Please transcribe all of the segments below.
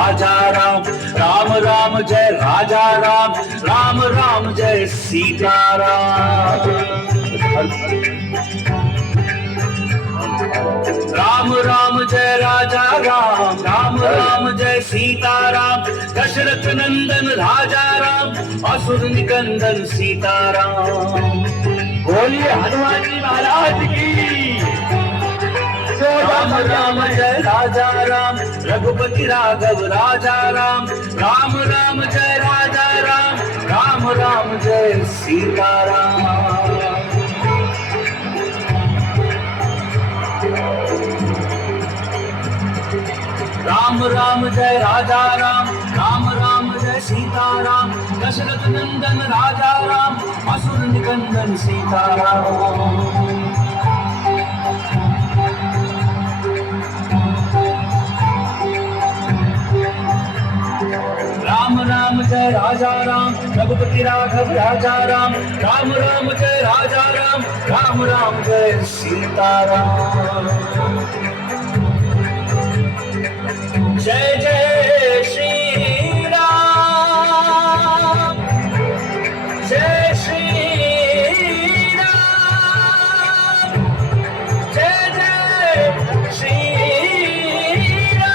राजा राम, राम राम जय राजा राम, राम राम जय सीताराम। राम राम जय राजा राम, राम राम जय सीताराम। दशरथ नंदन राजा राम, असुर निकंदन सीताराम। बोलिए हनुमान जी महाराज की। राम राम जय राजा राम, रघुपति राघव राजा राम, राम राम जय राजा राम, राम राम जय सीताराम। राम राम जय राजा राम, राम राम जय सीताराम। दशरथ नंदन राजा राम, असुर निकंदन सीताराम। राम राम जय राजा राम, रघुपति राघव राजा राम, राम राम जय राजा राम, राम राम जय सीताराम। जय जय श्री राम, जय श्री राम, जय जय श्री राम।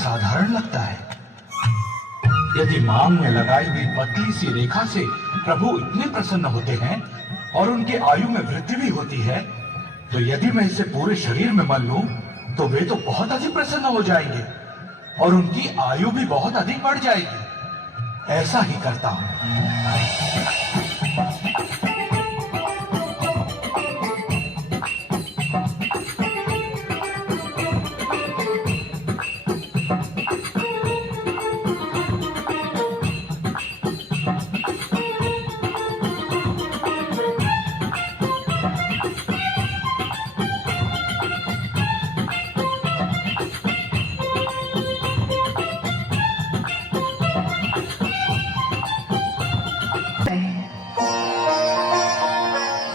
साधारण लगता है। यदि मांग में लगाई हुई पतली सी रेखा से प्रभु इतने प्रसन्न होते हैं और उनके आयु में वृद्धि भी होती है, तो यदि मैं इसे पूरे शरीर में मल लूं, तो वे तो बहुत अधिक प्रसन्न हो जाएंगे और उनकी आयु भी बहुत अधिक बढ़ जाएगी। ऐसा ही करता हूं।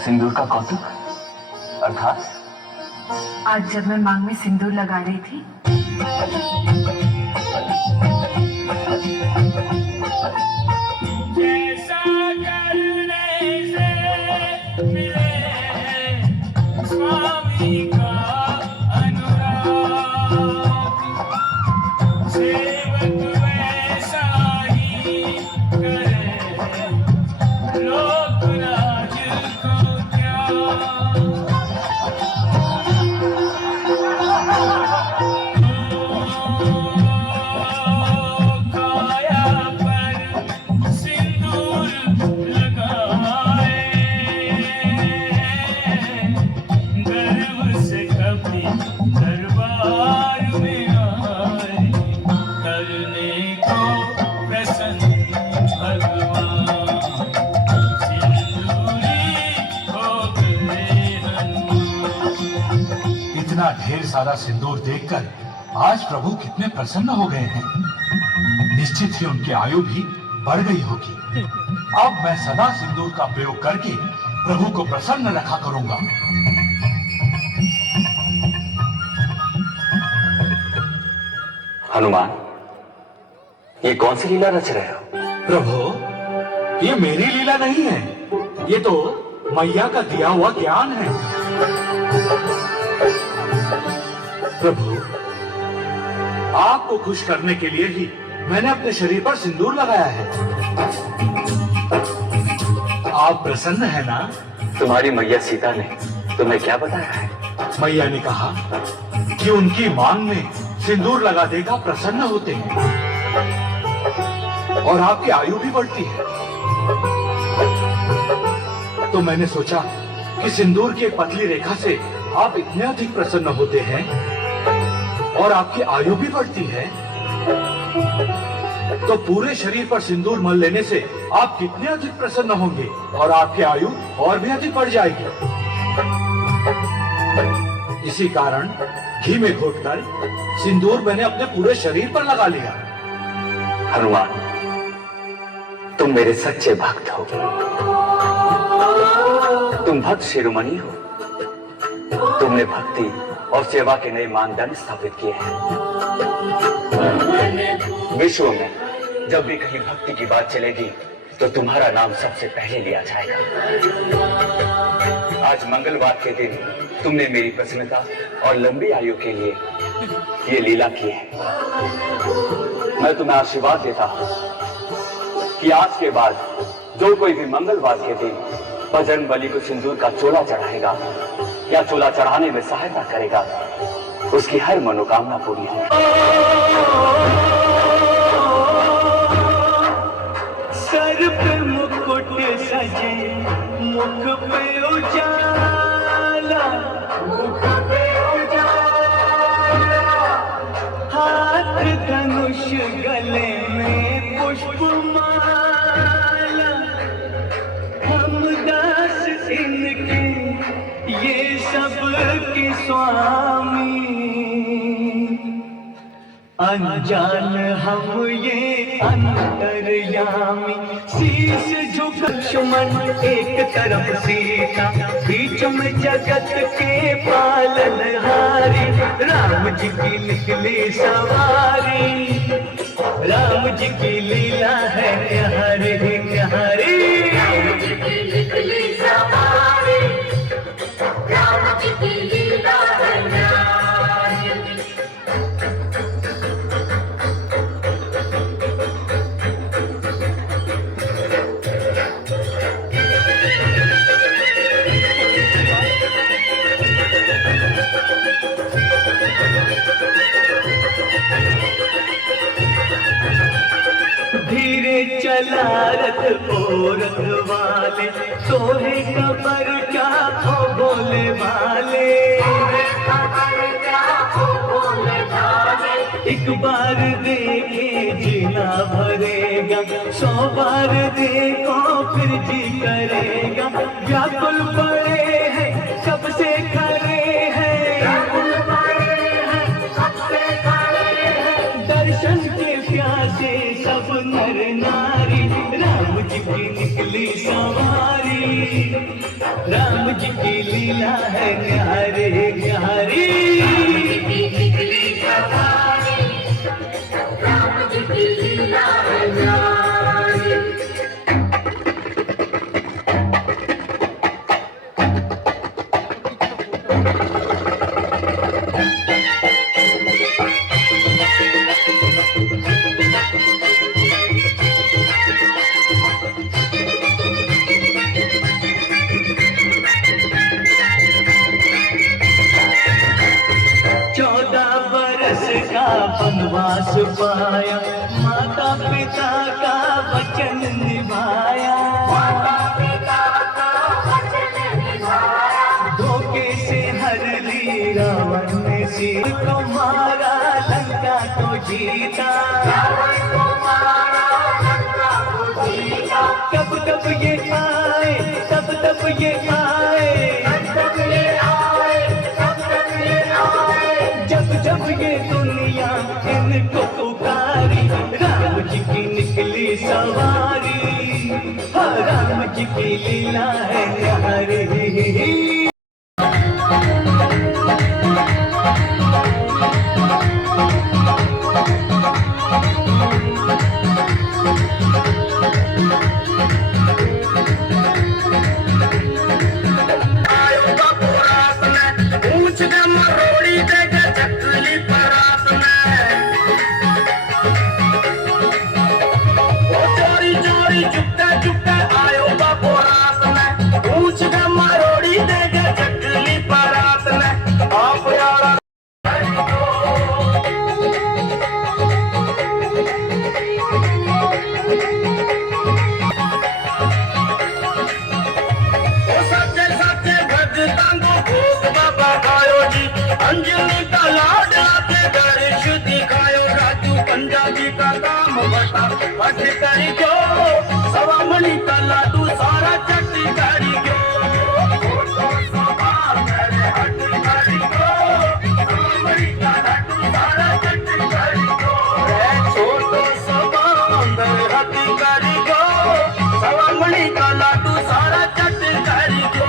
सिंदूर का कौतुक अर्थात आज जब मैं मांग में सिंदूर लगा रही थी, जैसा करने से मिले स्वामी का अनुराग, सेवक वैसा ही करे लोकराज को क्या। काया पर सारा सिंदूर देखकर आज प्रभु कितने प्रसन्न हो गए हैं। निश्चित ही उनकी आयु भी बढ़ गई होगी। अब मैं सदा सिंदूर का प्रयोग करके प्रभु को प्रसन्न रखा करूंगा। हनुमान, ये कौन सी लीला रच रहे हो? प्रभु, ये मेरी लीला नहीं है, ये तो मैया का दिया हुआ ज्ञान है। प्रभु, आपको खुश करने के लिए ही मैंने अपने शरीर पर सिंदूर लगाया है। आप प्रसन्न है ना? तुम्हारी मैया सीता ने तुम्हें क्या बताया है? मैया ने कहा कि उनकी मांग में सिंदूर लगा देगा प्रसन्न होते हैं और आपकी आयु भी बढ़ती है। तो मैंने सोचा कि सिंदूर की एक पतली रेखा से आप इतने अधिक प्रसन्न होते हैं और आपकी आयु भी बढ़ती है, तो पूरे शरीर पर सिंदूर मल लेने से आप कितने अधिक प्रसन्न होंगे और आपकी आयु और भी अधिक बढ़ जाएगी। इसी कारण घी में घोटकर सिंदूर मैंने अपने पूरे शरीर पर लगा लिया। हनुमान, तुम मेरे सच्चे भक्त हो। तुम भक्त शिरोमणि हो। तुमने भक्ति और सेवा के नए मानदंड स्थापित किए हैं। विश्व में जब भी कहीं भक्ति की बात चलेगी तो तुम्हारा नाम सबसे पहले लिया जाएगा। आज मंगलवार के दिन तुमने मेरी प्रसन्नता और लंबी आयु के लिए ये लीला की है। मैं तुम्हें आशीर्वाद देता हूं कि आज के बाद जो कोई भी मंगलवार के दिन बजरंगबली को सिंदूर का चोला चढ़ाएगा या चोला चढ़ाने में सहायता करेगा, उसकी हर मनोकामना पूरी होगी। सर पे मुकुट सजे, मुख पे उजाला, मुख पे उजाला, हाथ धनुष गले में पुष्पमाला, हम दास इनके ये सब के स्वामी, अनजान हम ये अंतर्यामी। शीश झुक लक्ष्मण एक तरफ सीता, बीच में जगत के पालनहारी। राम जी की निकली सवारी, राम जी की लीला है न्यारी न्यारी। राम जी की निकली सवारी, राम जी की लीला है न्यारी। धीरे चला रथ रथ वाले, सोहे कबर क्या हो बोले वाले। एक बार देखे जीना भरेगा, 100 बार देखो फिर जी करेगा। व्याकुल पड़े हैं सबसे खड़े हैं, दर्शन के प्यासे सब नर नारी। राम जी की निकली सवारी, राम जी की लीला है न्यारी न्यारी। राम जी की निकली सवारी, राम जी की लीला है न्यारी। वनवास पाया, माता पिता का वचन निभाया। धोखे से हर ली रावण ने सिर को मारा, लंका को जीता। कब कब ये आए, तब ये आए, बस ये दुनिया इनको पुकारी, राम जी की निकली सवारी, हाँ राम जी की लीला है न्यारी। अंजलि का लाडला के दर्श दिखायो, राजू पंजाबी का काम बता हट करी जो, सवा मणि का लाडू सारा चट करी जो, छोटो सवा मेरे हट करी जो, सवा मणि का लाडू सारा चट करी जो, छोटो सवा मेरे हट करी जो, सवा मणि का लाडू सारा चट करी जो,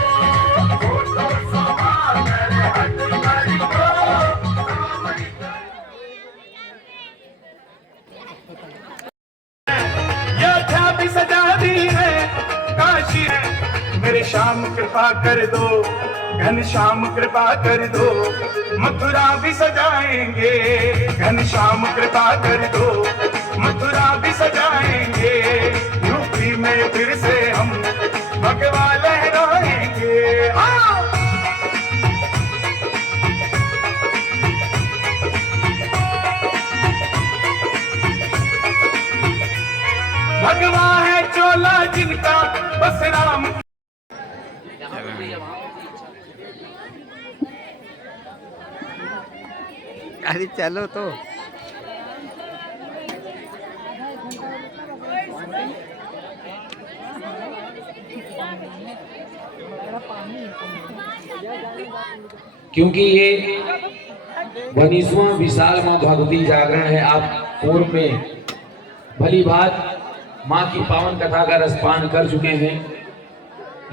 छोटो सवा मेरे हट करी जो। योद्धा भी सजा दी है काशी है, मेरे श्याम कृपा कर दो, घन श्याम कृपा कर दो, मथुरा भी सजाएंगे, घन श्याम कृपा कर दो, मथुरा भी सजाएंगे, यूपी में फिर से हम भगवा लहराएंगे। हाँ भगवा है चोला जिनका बस राम। अरे चलो तो क्योंकि ये 19वां विशाल माँ भगवती जागरण है। आप पूर्व में भली बात माँ की पावन कथा का रसपान कर चुके हैं,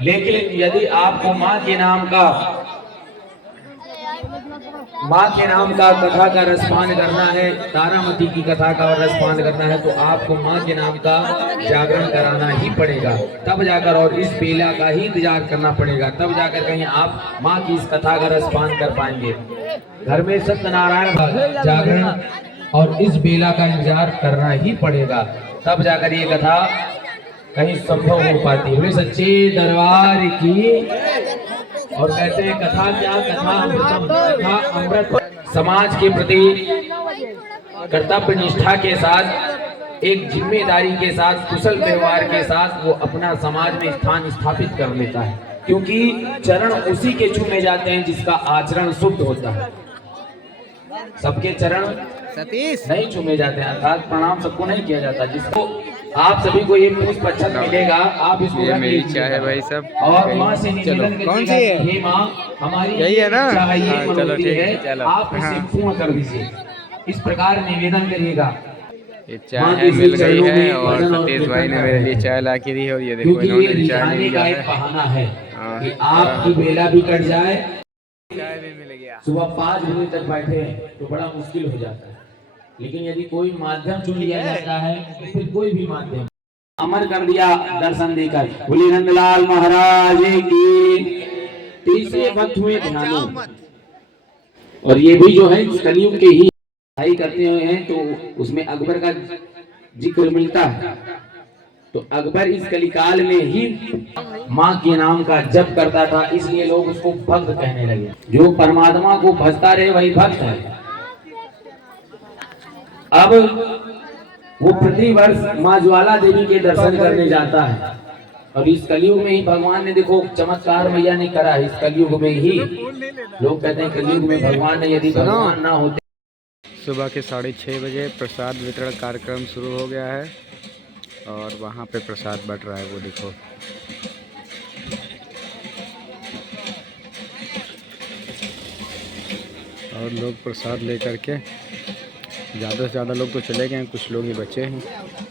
लेकिन यदि आपको माँ के नाम का कथा का रसपान करना है, तारामती की कथा का रसपान करना है, तो आपको माँ के नाम का जागरण कराना ही पड़ेगा, तब जाकर, और इस बेला का ही इंतजार करना पड़ेगा, तब जाकर कहीं आप माँ की इस कथा का रसपान कर पाएंगे। घर में सत्यनारायण जागरण और इस बेला का इंतजार करना ही पड़ेगा, तब जाकर ये कथा कहीं संभव हो पाती है। सच्चे दरबार की। और कहते हैं कथा क्या, कथा अमृतम, कथा अमृत। समाज के प्रति कर्तव्य निष्ठा के साथ, एक जिम्मेदारी के साथ, कुशल व्यवहार के साथ वो अपना समाज में स्थान स्थापित कर लेता है, क्योंकि चरण उसी के छूने जाते हैं जिसका आचरण शुद्ध होता है। सबके चरण नहीं चूमे जाते हैं, अर्थात प्रणाम सबको नहीं किया जाता। जिसको आप सभी को ये पुष्प अच्छा मिलेगा, आप इसको मेरी चाह है भाई सब। और माँ से निवेदन कौन सी है? हे माँ, हमारी यही है ना? हाँ, चलो ठीक है, चलो। आप इसे पूर्ण कर दीजिए, इस प्रकार निवेदन करिएगा। ये चाय मिल गई है और सतीश भाई ने मेरे लिए चाय ला के दी है, और ये देखो इन्होंने चाय नहीं का एक बहाना है कि आपकी बेला भी कट जाए। चाय भी मिल गया। सुबह 5 बजे तक बैठे तो बड़ा मुश्किल हो जाता है, लेकिन यदि कोई माध्यम चुन लिया जाता है तो फिर कोई भी माध्यम अमर कर दिया दर्शन देकर। बोले नंदलाल महाराज की। तीसरे भक्त हुए ध्यानो, और ये भी जो है कलयुग के ही पढ़ाई करते हुए हैं, तो उसमें अकबर का जिक्र मिलता है। तो अकबर इस कलिकाल में ही माँ के नाम का जप करता था, इसलिए लोग उसको भक्त कहने लगे। जो परमात्मा को भजता रहे वही भक्त है। अब वो प्रतिवर्ष माँ ज्वाला देवी के दर्शन करने जाता है, और इस कलयुग में ही भगवान ने देखो चमत्कार मैया ने करा है। इस कलयुग में ही लोग कहते हैं कलयुग में भगवान ने, यदि भगवान ना होते। सुबह के 6:30 बजे प्रसाद वितरण कार्यक्रम शुरू हो गया है, और वहाँ पे प्रसाद बट रहा है, वो देखो। और लोग प्रसाद लेकर के ज़्यादा से ज़्यादा लोग तो चले गए हैं, कुछ लोग ही बचे हैं।